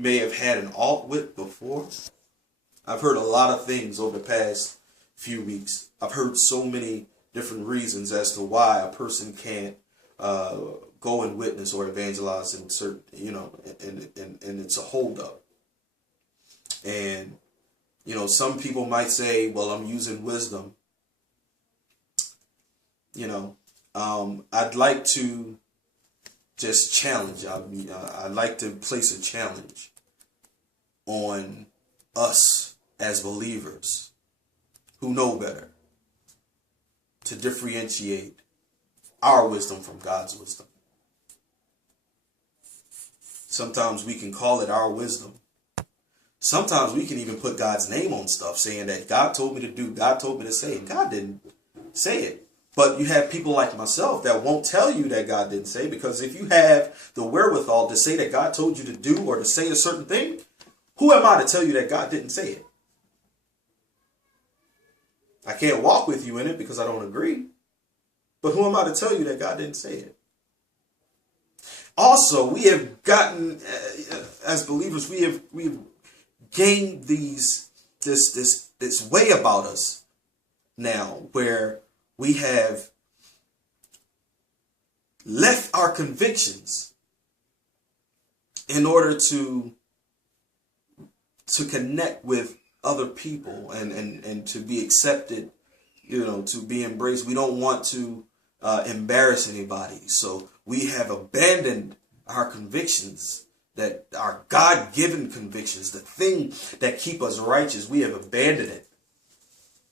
may have had an alt with before. I've heard a lot of things over the past few weeks. I've heard so many different reasons as to why a person can't go and witness or evangelize in certain, and it's a holdup. And, some people might say, well, I'm using wisdom. I'd like to just challenge. I'd like to place a challenge on us as believers who know better to differentiate our wisdom from God's wisdom. Sometimes we can call it our wisdom. Sometimes we can even put God's name on stuff, saying that God told me to do, God told me to say it. God didn't say it. But you have people like myself that won't tell you that God didn't say, because if you have the wherewithal to say that God told you to do or to say a certain thing, who am I to tell you that God didn't say it? I can't walk with you in it because I don't agree. But who am I to tell you that God didn't say it? Also, we have gotten, as believers, we have gained this way about us now, where we have left our convictions in order to connect with other people and to be accepted, to be embraced. We don't want to embarrass anybody. So we have abandoned our convictions, that our God-given convictions, the thing that keep us righteous. We have abandoned it.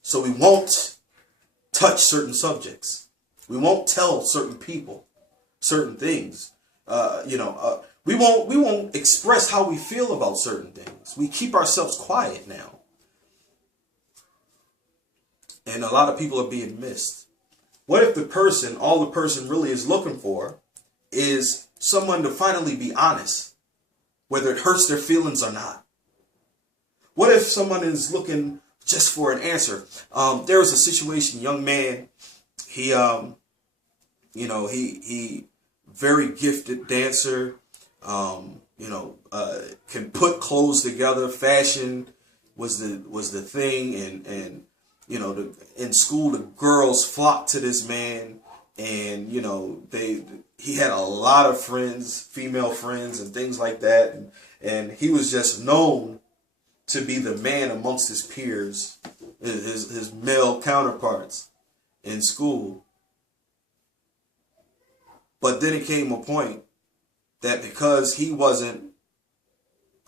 So we won't touch certain subjects. We won't tell certain people certain things. We won't express how we feel about certain things. We keep ourselves quiet now. And a lot of people are being missed. What if all the person really is looking for is someone to finally be honest, whether it hurts their feelings or not? What if someone is looking just for an answer? There was a situation, young man, he very gifted dancer, can put clothes together. Fashion was the thing, and in school the girls flocked to this man, and he had a lot of friends, female friends, and things like that, and he was just known to be the man amongst his peers, his male counterparts in school. But then it came a point that because he wasn't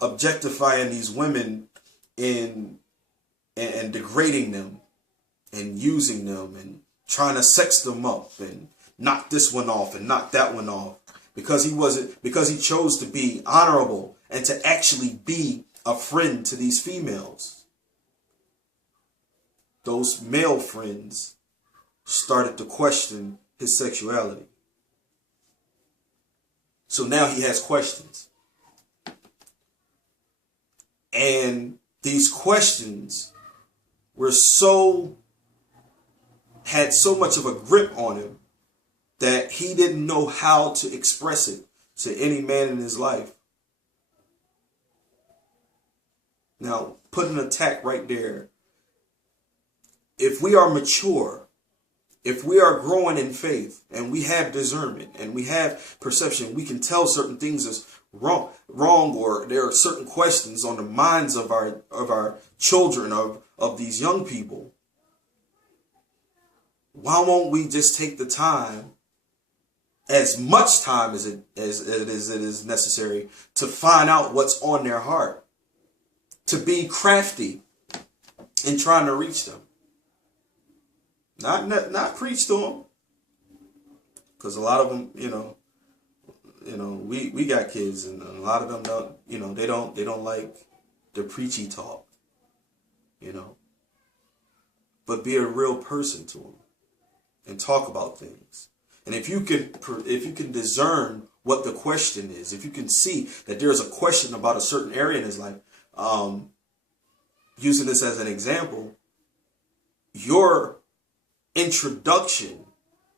objectifying these women and degrading them and using them and trying to sex them up and knock this one off and knock that one off, because he chose to be honorable and to actually be a friend to these females, those male friends started to question his sexuality. So now he has questions. And these questions had so much of a grip on him that he didn't know how to express it to any man in his life. Now, put an attack right there. If we are mature, if we are growing in faith, and we have discernment, and we have perception, we can tell certain things as wrong, or there are certain questions on the minds of our children, of these young people. Why won't we just take the time, as much time as it is necessary, to find out what's on their heart, to be crafty in trying to reach them? Not preach to them, because a lot of them, we got kids, and a lot of them don't, they don't like the preachy talk, but be a real person to them and talk about things. And if you can discern what the question is, if you can see that there's a question about a certain area in his life, using this as an example, your introduction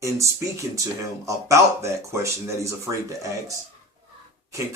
in speaking to him about that question that he's afraid to ask can